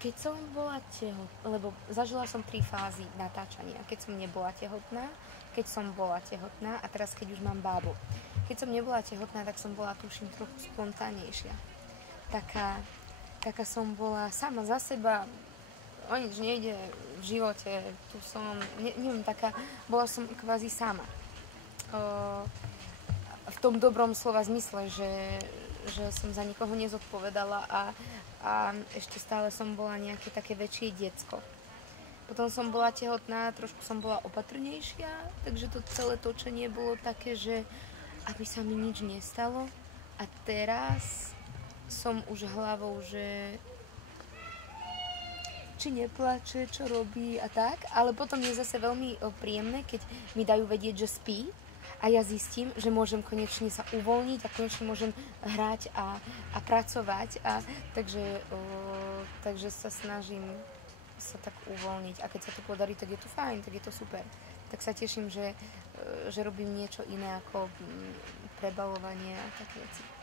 Keď som bola tehotná, lebo zažila som 3 fázy natáčania. Keď som nebola tehotná, keď som bola tehotná a teraz keď už mám bábu. Keď som nebola tehotná, tak som bola tuším trochu spontánnejšia. Taká som bola sama za seba, o nič nejde v živote, tu som, neviem, bola som kvázi sama. V tom dobrom slova zmysle, že som za nikoho nezodpovedala a ešte stále som bola nejaké také väčšie decko. Potom som bola tehotná, trošku som bola opatrnejšia, takže to celé točenie bolo také, že aby sa mi nič nestalo. A teraz som už hlavou, že či neplače, čo robí a tak, ale potom je zase veľmi príjemné, keď mi dajú vedieť, že spí a ja zistím, že môžem konečne sa uvoľniť a konečne môžem hrať a pracovať. Takže sa snažím sa tak uvoľniť. A keď sa to podarí, tak je to fajn, tak je to super. Tak sa teším, že robím niečo iné ako prebalovanie a také veci.